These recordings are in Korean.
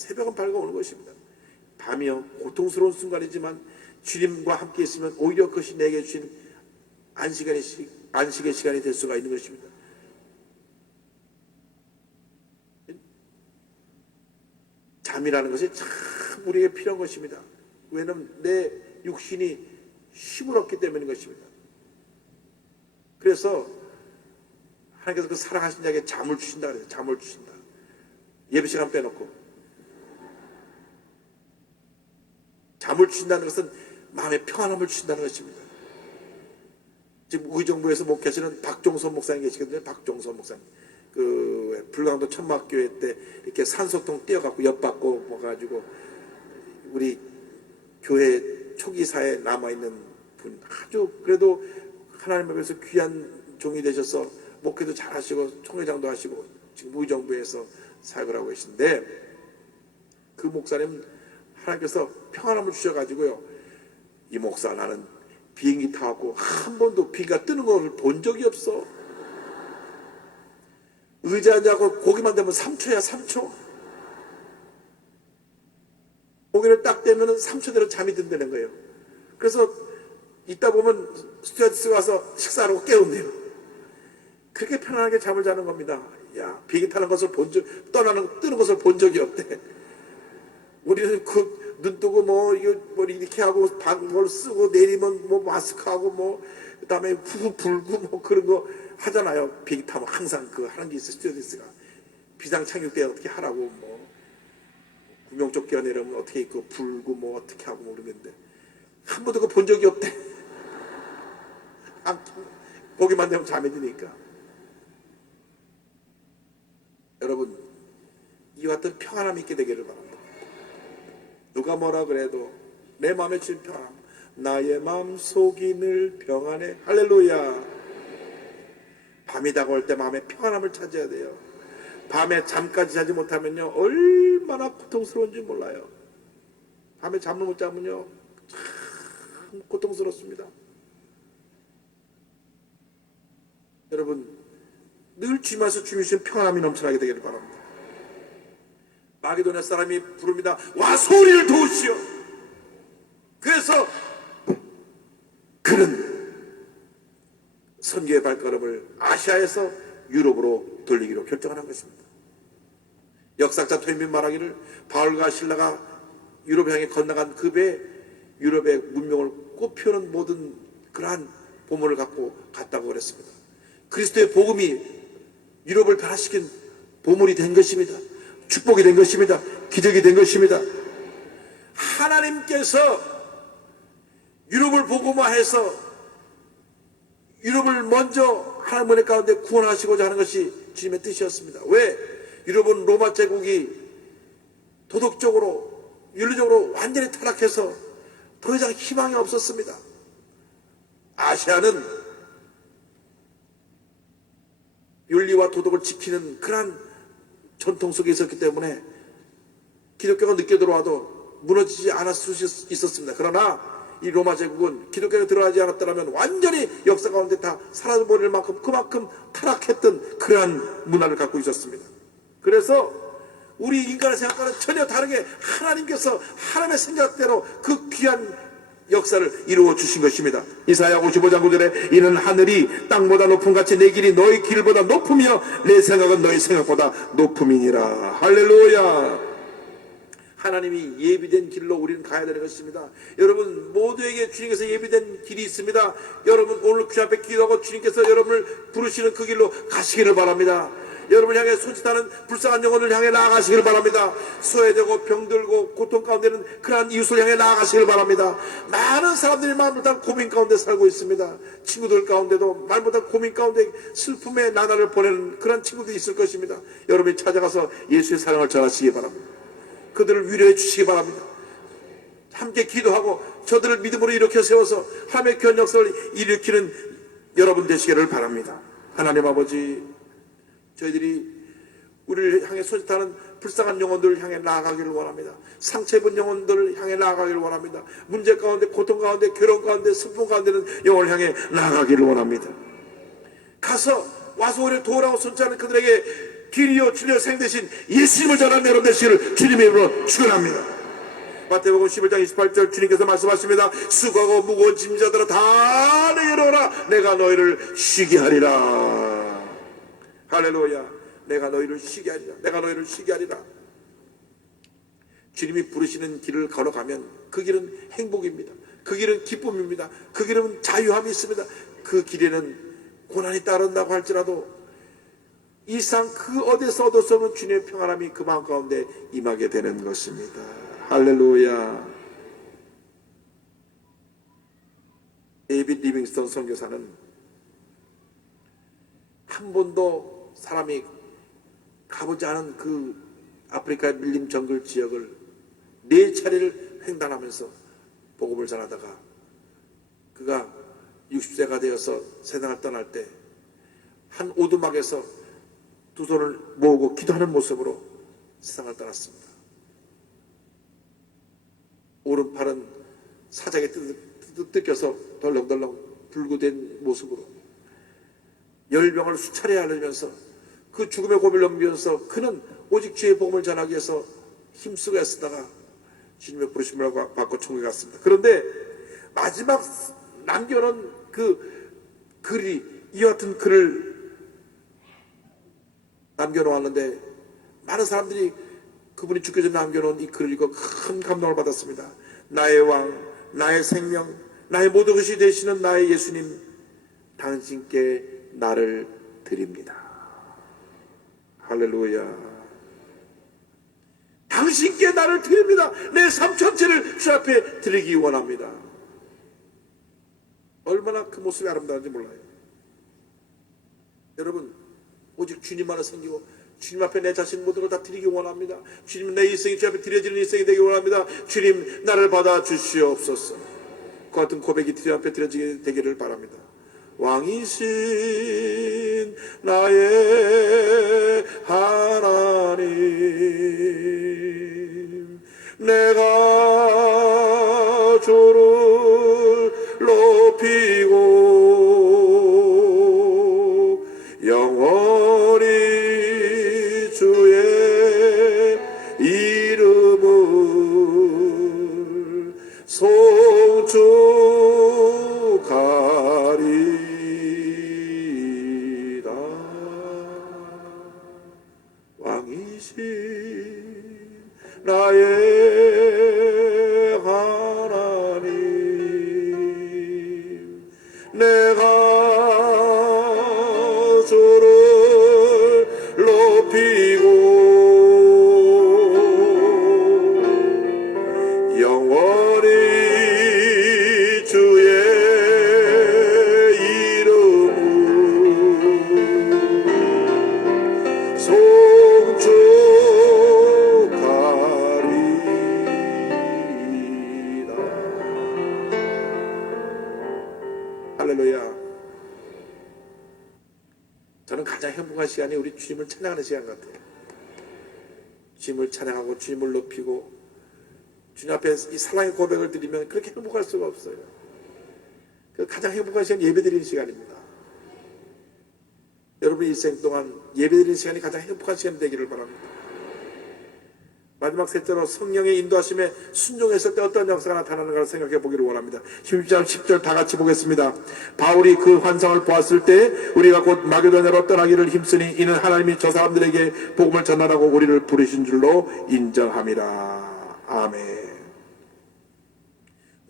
새벽은 밝아오는 것입니다. 밤이요 고통스러운 순간이지만 주님과 함께 있으면 오히려 그것이 내게 주신 안식의 시간이 될 수가 있는 것입니다. 잠이라는 것이 참 우리에게 필요한 것입니다. 왜냐하면 내 육신이 힘을 얻기 때문인 것입니다. 그래서 하나님께서 그 사랑하신 자에게 잠을 주신다 그래요. 잠을 주신다. 예배 시간 빼놓고 잠을 주신다는 것은 마음의 평안함을 주신다는 것입니다. 지금 의정부에서 목회하시는 박종선 목사님 계시거든요. 박종선 목사님. 그 불광도 천막교회 때 이렇게 산소통 띄어갖고 엿받고 와가지고 우리 교회 초기사에 남아있는 분, 아주 그래도 하나님 앞에서 귀한 종이 되셔서 목회도 잘하시고 총회장도 하시고 지금 의정부에서 사역을 하고 계신데, 그 목사님 하나님께서 평안함을 주셔가지고요, 이 목사 나는 비행기 타갖고 한 번도 비가 뜨는 걸 본 적이 없어. 의자 앉아고 고기만 대면 3초야 3초. 고기를 딱 대면 3초대로 잠이 든다는 거예요. 그래서 있다 보면 스튜어디스가 와서 식사하라고 깨운대요. 그렇게 편안하게 잠을 자는 겁니다. 야, 비행기 타는 것을 뜨는 것을 본 적이 없대. 우리는 그 눈 뜨고 뭐 이렇게 하고 방울 쓰고 내리면 뭐 마스크하고 뭐 그다음에 후 불고 뭐 그런 거 하잖아요. 비행기 타면 항상 그 하는 게 있어. 스튜어디스가 비상 착륙 때 어떻게 하라고, 뭐 구명조끼가 내려면 어떻게 입고 불고 뭐 어떻게 하고 뭐 그러는데 한 번도 그거 본 적이 없대. 보기만 되면 잠이 드니까. 여러분, 이와 같은 평안함이 있게 되기를 바랍니다. 누가 뭐라 그래도 내 마음에 주신 평안, 나의 마음 속이 늘 평안해. 할렐루야. 밤이 다가올 때 마음의 평안함을 찾아야 돼요. 밤에 잠까지 자지 못하면요 얼마나 고통스러운지 몰라요. 밤에 잠을 못 자면요 참 고통스럽습니다. 여러분, 늘 주님께서 주신 평안함이 넘쳐나게 되기를 바랍니다. 마게도냐 사람이 부릅니다. 와, 소리를 도우시오. 그래서 그는 선교의 발걸음을 아시아에서 유럽으로 돌리기로 결정한 것입니다. 역사학자 토인빈 말하기를 바울과 실라가 유럽 향해 건너간 그 배에 유럽의 문명을 꽃피우는 모든 그러한 보물을 갖고 갔다고 그랬습니다. 그리스도의 복음이 유럽을 변화시킨 보물이 된 것입니다. 축복이 된 것입니다. 기적이 된 것입니다. 하나님께서 유럽을 복음화해서 유럽을 먼저 하나님 은혜 가운데 구원하시고자 하는 것이 주님의 뜻이었습니다. 왜? 유럽은 로마 제국이 도덕적으로 윤리적으로 완전히 타락해서 더 이상 희망이 없었습니다. 아시아는 윤리와 도덕을 지키는 그러한 전통 속에 있었기 때문에 기독교가 늦게 들어와도 무너지지 않았을 수 있었습니다. 그러나 이 로마 제국은 기독교가 들어가지 않았다면 완전히 역사 가운데 다 사라져버릴 만큼 그만큼 타락했던 그러한 문화를 갖고 있었습니다. 그래서 우리 인간의 생각과는 전혀 다르게 하나님께서 하나님의 생각대로 그 귀한 역사를 이루어 주신 것입니다. 이사야 55장 9절에 이는 하늘이 땅보다 높음 같이 내 길이 너희 길보다 높으며 내 생각은 너희 생각보다 높음이니라. 할렐루야. 하나님이 예비된 길로 우리는 가야 되는 것입니다. 여러분 모두에게 주님께서 예비된 길이 있습니다. 여러분 오늘 주 앞에 기도하고 주님께서 여러분을 부르시는 그 길로 가시기를 바랍니다. 여러분을 향해 손짓하는 불쌍한 영혼을 향해 나아가시길 바랍니다. 소외되고 병들고 고통 가운데는 그러한 이웃을 향해 나아가시길 바랍니다. 많은 사람들이 말 못한 고민 가운데 살고 있습니다. 친구들 가운데도 말 못한 고민 가운데 슬픔의 나날을 보내는 그런 친구들이 있을 것입니다. 여러분이 찾아가서 예수의 사랑을 전하시기 바랍니다. 그들을 위로해 주시기 바랍니다. 함께 기도하고 저들을 믿음으로 일으켜 세워서 하나님의 귀한 역사를 일으키는 여러분 되시기를 바랍니다. 하나님 아버지, 저희들이 우리를 향해 소집하는 불쌍한 영혼들을 향해 나아가기를 원합니다. 상처 입은 영혼들을 향해 나아가기를 원합니다. 문제 가운데, 고통 가운데, 괴로움 가운데, 슬픔 가운데는 영혼을 향해 나아가기를 원합니다. 가서 와서 우리를 도우라고 손짓하는 그들에게 길이요 진리요 생 되신 예수님을 전하는 여러분 되시기를 주님의 이름으로 축원합니다. 마태복음 11장 28절 주님께서 말씀하십니다. 수고하고 무거운 짐자들아 다 내게로 오라. 내가 너희를 쉬게 하리라. 할렐루야. 내가 너희를 쉬게 하리라. 내가 너희를 쉬게 하리라. 주님이 부르시는 길을 걸어가면 그 길은 행복입니다. 그 길은 기쁨입니다. 그 길은 자유함이 있습니다. 그 길에는 고난이 따른다고 할지라도 이상 그 어디서 얻을 수 없는 주님의 평안함이 그 마음 가운데 임하게 되는 것입니다. 할렐루야. 데이빗 리빙스턴 선교사는 한 번도 사람이 가보지 않은 그 아프리카 밀림 정글 지역을 4차례를 횡단하면서 복음을 전하다가 그가 60세가 되어서 세상을 떠날 때 한 오두막에서 두 손을 모으고 기도하는 모습으로 세상을 떠났습니다. 오른팔은 사자에 뜯겨서 덜렁덜렁 불구된 모습으로 열병을 수차례 앓으면서 그 죽음의 고비를 넘기면서 그는 오직 주의 복음을 전하기 위해서 힘쓰고 애쓰다가 주님의 부르심을 받고 천국에 갔습니다. 그런데 마지막 남겨놓은 그 글이 이와 같은 글을 남겨놓았는데 많은 사람들이 그분이 죽기 전에 남겨놓은 이 글을 읽고 큰 감동을 받았습니다. 나의 왕, 나의 생명, 나의 모든 것이 되시는 나의 예수님, 당신께 나를 드립니다. 할렐루야. 당신께 나를 드립니다. 내 삶 전체를 주 앞에 드리기 원합니다. 얼마나 그 모습이 아름다운지 몰라요. 여러분, 오직 주님만을 섬기고 주님 앞에 내 자신 모든 걸 다 드리기 원합니다. 주님, 내 일생이 주 앞에 드려지는 일생이 되기 원합니다. 주님, 나를 받아 주시옵소서. 그 같은 고백이 주님 앞에 드려지게 되기를 바랍니다. 왕이신 나의 하나님, 내가 주를 높이고 영원히 주의 이름을 송축하리이다. 왕이신 나의 하나님, 내가 주를 높이고 영원히 주의 이름을 송축하리이다. 할렐루야. 저는 가장 행복한 시간이 우리 주님을 찬양하는 시간 같아요. 주님을 찬양하고 주님을 높이고 주님 앞에 이 사랑의 고백을 드리면 그렇게 행복할 수가 없어요. 그 가장 행복한 시간 예배드리는 시간입니다. 여러분의 일생 동안 예배드리는 시간이 가장 행복한 시간이 되기를 바랍니다. 마지막 셋째로 성령의 인도하심에 순종했을 때 어떤 역사가 나타나는가를 생각해 보기를 원합니다. 11장 10절 다 같이 보겠습니다. 바울이 그 환상을 보았을 때 우리가 곧 마게도냐로 떠나기를 힘쓰니 이는 하나님이 저 사람들에게 복음을 전하라고 우리를 부르신 줄로 인정함이라. 아멘.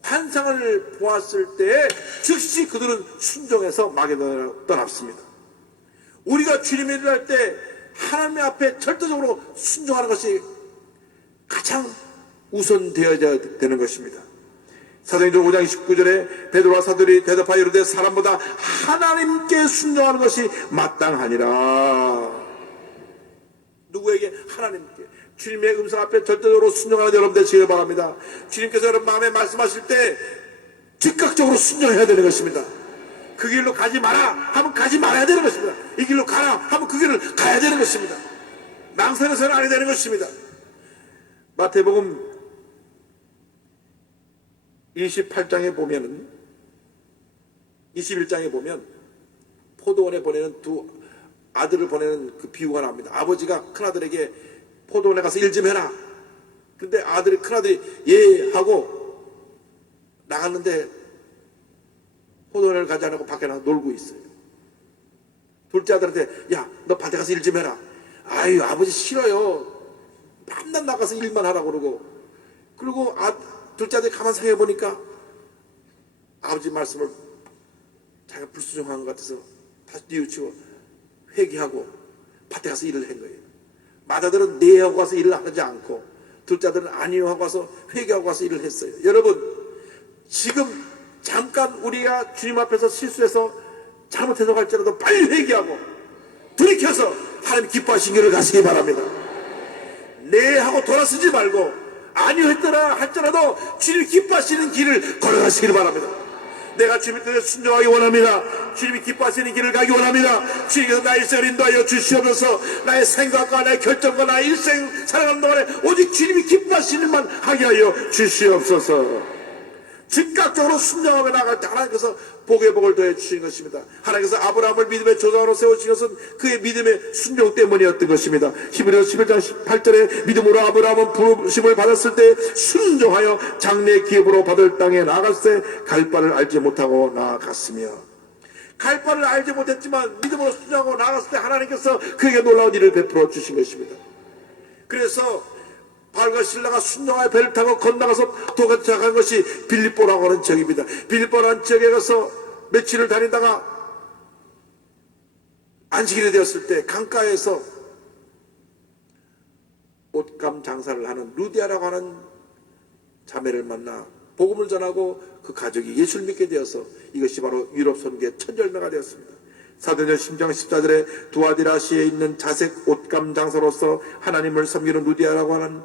환상을 보았을 때 즉시 그들은 순종해서 마게도냐로 떠났습니다. 우리가 주님의 일을 할 때 하나님 앞에 절대적으로 순종하는 것이 가장 우선되어야 되는 것입니다. 사도행전 5장 19절에 베드로와 사도들이 대답하여 이르되 사람보다 하나님께 순종하는 것이 마땅하니라. 누구에게? 하나님께. 주님의 음성 앞에 절대적으로 순종하는 여러분 되시길 바랍니다. 주님께서 여러분 마음에 말씀하실 때 즉각적으로 순종해야 되는 것입니다. 그 길로 가지 마라 하면 가지 말아야 되는 것입니다. 이 길로 가라 하면 그 길을 가야 되는 것입니다. 망설여서는 안 해야 되는 것입니다. 마태복음 28장에 보면은 21장에 보면 포도원에 보내는 두 아들을 보내는 그 비유가 나옵니다. 아버지가 큰아들에게 포도원에 가서 일 좀 해라. 근데 큰아들이 예 하고 나갔는데 포도원을 가지 않고 밖에 나가 놀고 있어요. 둘째 아들한테 야 너 밭에 가서 일 좀 해라. 아유 아버지 싫어요. 밤낮 나가서 일만 하라고 그러고. 그리고 둘째 아들이 가만 생각해 보니까 아버지 말씀을 자기가 불순종한 것 같아서 다시 뉘우치고 회개하고 밭에 가서 일을 한 거예요. 맏아들은 네 하고 와서 일을 하지 않고 둘째 아들은 아니요 하고 와서 회개하고 와서 일을 했어요. 여러분 지금 잠깐 우리가 주님 앞에서 실수해서 잘못해서 갈지라도 빨리 회개하고 돌이켜서 하나님 기뻐하신 길을 가시기 바랍니다. 네 하고 돌아서지 말고 아니요 했더라 할지라도 주님 기뻐하시는 길을 걸어가시길 바랍니다. 내가 주님 뜻에 순종하기 원합니다. 주님이 기뻐하시는 길을 가기 원합니다. 주님께서 나의 일생을 인도하여 주시옵소서. 나의 생각과 나의 결정과 나의 일생 살아가는 동안에 오직 주님이 기뻐하시는 일만 하게 하여 주시옵소서. 즉각적으로 순종하며 나갈 때 하나님께서 복의 복을 더해 주신 것입니다. 하나님께서 아브라함을 믿음의 조상으로 세우신 것은 그의 믿음의 순종 때문이었던 것입니다. 히브리서 11장 18절에 믿음으로 아브라함은 부르심을 받았을 때 순종하여 장래 기업으로 받을 땅에 나아갔을 때 갈 바를 알지 못하고 나아갔으며, 갈 바를 알지 못했지만 믿음으로 순종하고 나아갔을 때 하나님께서 그에게 놀라운 일을 베풀어 주신 것입니다. 그래서 바울과 실라가 순종하여 배를 타고 건너가서 도착한 것이 빌립보라고 하는 지역입니다. 빌립보라는 지역에 가서 며칠을 다니다가 안식일이 되었을 때 강가에서 옷감 장사를 하는 루디아라고 하는 자매를 만나 복음을 전하고 그 가족이 예수를 믿게 되어서 이것이 바로 유럽 선교의 첫 열매가 되었습니다. 사도행전 10장 14절에 두아디라시에 있는 자색 옷감 장사로서 하나님을 섬기는 루디아라고 하는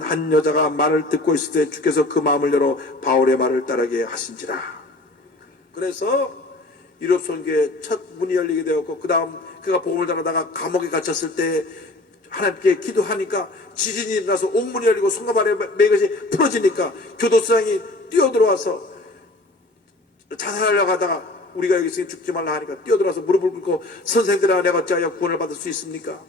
한 여자가 말을 듣고 있을 때 주께서 그 마음을 열어 바울의 말을 따르게 하신지라. 그래서 유럽 선교의 첫 문이 열리게 되었고, 그 다음 그가 복음을 전하다가 감옥에 갇혔을 때 하나님께 기도하니까 지진이 일어나서 옥문이 열리고 손과 발의 매것이 풀어지니까 교도소장이 뛰어들어와서 자살하려고 하다가 우리가 여기 있으니 죽지 말라 하니까 뛰어들어와서 무릎을 꿇고 선생들아 내가 어찌하여 구원을 받을 수 있습니까?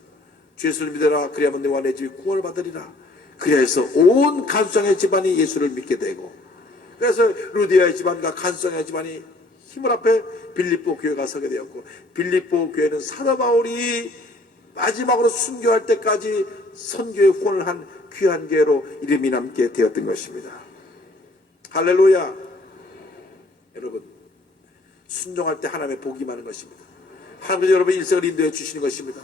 주 예수를 믿어라. 그리하면 너와 내 집이 구원을 받으리라. 그래서 온 간수장의 집안이 예수를 믿게 되고, 그래서 루디아의 집안과 간수장의 집안이 힘을 앞에 빌립보 교회가 서게 되었고, 빌립보 교회는 사도 바울이 마지막으로 순교할 때까지 선교의 후원을 한 귀한 교회로 이름이 남게 되었던 것입니다. 할렐루야. 여러분 순종할 때 하나님의 복이 많은 것입니다. 하나님께서 여러분의 일생을 인도해 주시는 것입니다.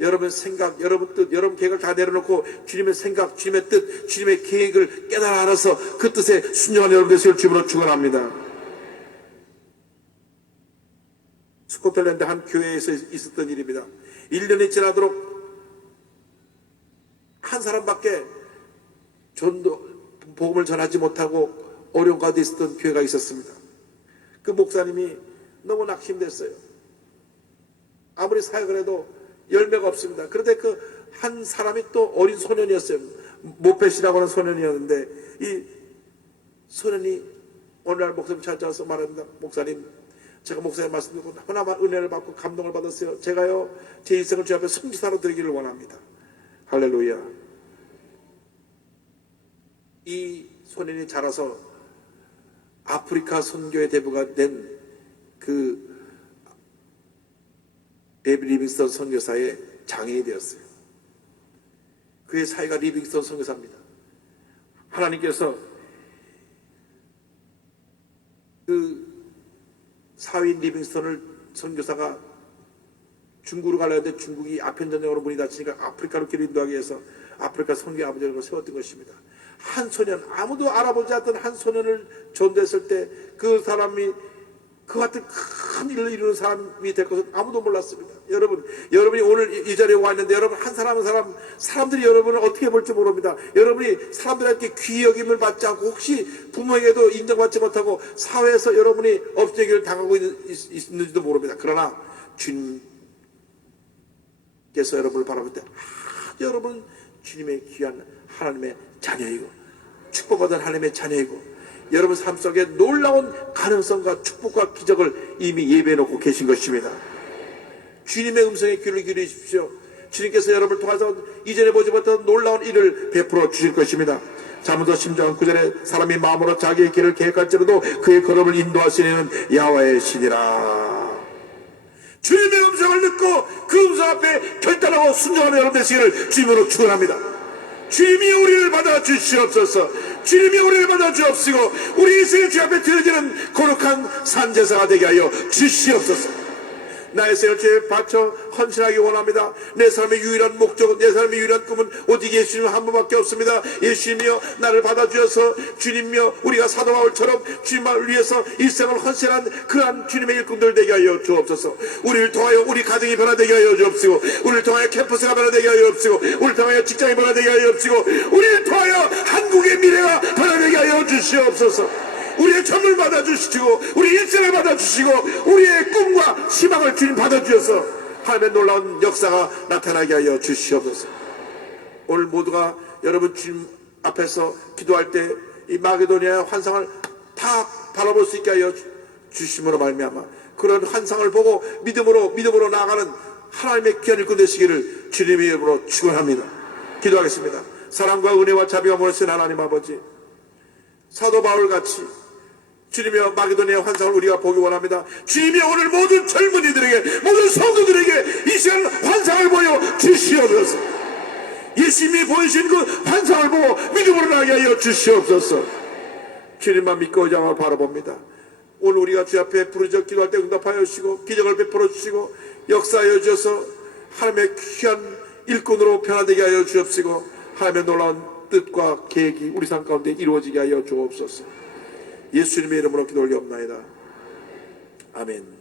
여러분 생각, 여러분 뜻, 여러분 계획을 다 내려놓고 주님의 생각, 주님의 뜻, 주님의 계획을 깨달아 알아서 그 뜻에 순종하는 여러분 되시길 주님으로 축원합니다. 스코틀랜드 한 교회에서 있었던 일입니다. 1년이 지나도록 한 사람밖에 전도 복음을 전하지 못하고 어려운 가운데 있었던 교회가 있었습니다. 그 목사님이 너무 낙심됐어요. 아무리 사역을 해도 열매가 없습니다. 그런데 그 한 사람이 또 어린 소년이었어요. 모펫이라고 하는 소년이었는데, 이 소년이 어느 날 목사님 찾아와서 말합니다. 목사님, 제가 목사님 말씀 듣고 하나만 은혜를 받고 감동을 받았어요. 제가요 제 인생을 주 앞에 성지사로 드리기를 원합니다. 할렐루야. 이 소년이 자라서 아프리카 선교의 대부가 된 그 데이비 리빙스턴 선교사의 장인이 되었어요. 그의 사이가 리빙스턴 선교사입니다. 하나님께서 그 사위인 리빙스턴을 선교사가 중국으로 가려는데 중국이 아편전쟁으로 문이 닫히니까 아프리카로 길을 인도하기 위해서 아프리카 선교 아버지를 세웠던 것입니다. 한 소년, 아무도 알아보지 않던 한 소년을 전도했을 때 그 사람이 그 같은 큰 일을 이루는 사람이 될 것은 아무도 몰랐습니다. 여러분이 오늘 이 자리에 와 있는데 여러분 한 사람 한 사람들이 여러분을 어떻게 볼지 모릅니다. 여러분이 사람들에게 귀히 여김을 받지 않고 혹시 부모에게도 인정받지 못하고 사회에서 여러분이 업적을 당하고 있는지도 모릅니다. 그러나 주님께서 여러분을 바라볼 때 여러분 주님의 귀한 하나님의 자녀이고 축복받은 하나님의 자녀이고 여러분 삶 속에 놀라운 가능성과 축복과 기적을 이미 예배해 놓고 계신 것입니다. 주님의 음성에 귀를 기울이십시오. 주님께서 여러분을 통해서 이전에 보지 못한 놀라운 일을 베풀어 주실 것입니다. 잠언서 10장 9절에 사람이 마음으로 자기의 길을 계획할지라도 그의 걸음을 인도할 수 있는 야훼의 신이라. 주님의 음성을 듣고 그 음성 앞에 결단하고 순종하는 여러분 되시기를 주님으로 축원합니다. 주님이 우리를 받아 주시옵소서. 주님이 우리를 받아 주옵시고 우리 인생의 주 앞에 드려지는 거룩한 산제사가 되게 하여 주시옵소서. 나의 생을 주에 바쳐 헌신하기 원합니다. 내 삶의 유일한 목적은, 내 삶의 유일한 꿈은 오직 예수님 한 분밖에 없습니다. 예수님이여 나를 받아주셔서 주님이여 우리가 사도 바울처럼 주님을 위해서 일생을 헌신한 그러한 주님의 일꾼들 되게 하여 주옵소서. 우리를 통하여 우리 가정이 변화되게 하여 주옵시고, 우리를 통하여 캠퍼스가 변화되게 하여 주옵시고, 우리를 통하여 직장이 변화되게 하여 주옵시고, 우리를 통하여 한국의 미래가 변화되게 하여 주시옵소서. 우리의 점을 받아주시고 우리 일생을 받아주시고 우리의 꿈과 희망을 주님 받아주셔서 하나님의 놀라운 역사가 나타나게 하여 주시옵소서. 오늘 모두가 여러분 주님 앞에서 기도할 때 이 마게도니아의 환상을 다 바라볼 수 있게 하여 주심으로 말미암아 그런 환상을 보고 믿음으로 나아가는 하나님의 귀한 일꾼 되시기를 주님의 이름으로 축원합니다. 기도하겠습니다. 사랑과 은혜와 자비가 모르신 하나님 아버지, 사도 바울같이 주님의 마게도니아 환상을 우리가 보기 원합니다. 주님이 오늘 모든 젊은이들에게, 모든 성도들에게 이 시간 환상을 보여 주시옵소서. 예수님이 보이신 그 환상을 보고 믿음으로 나게 하여 주시옵소서. 주님만 믿고 의장을 바라봅니다. 오늘 우리가 주 앞에 부르짖어 기도할 때 응답하여 주시고 기적을 베풀어 주시고 역사하여 주셔서 하나님의 귀한 일꾼으로 변화되게 하여 주옵시고 하나님의 놀라운 뜻과 계획이 우리 삶 가운데 이루어지게 하여 주옵소서. 예수님의 이름으로 기도 올리옵나이다. 아멘.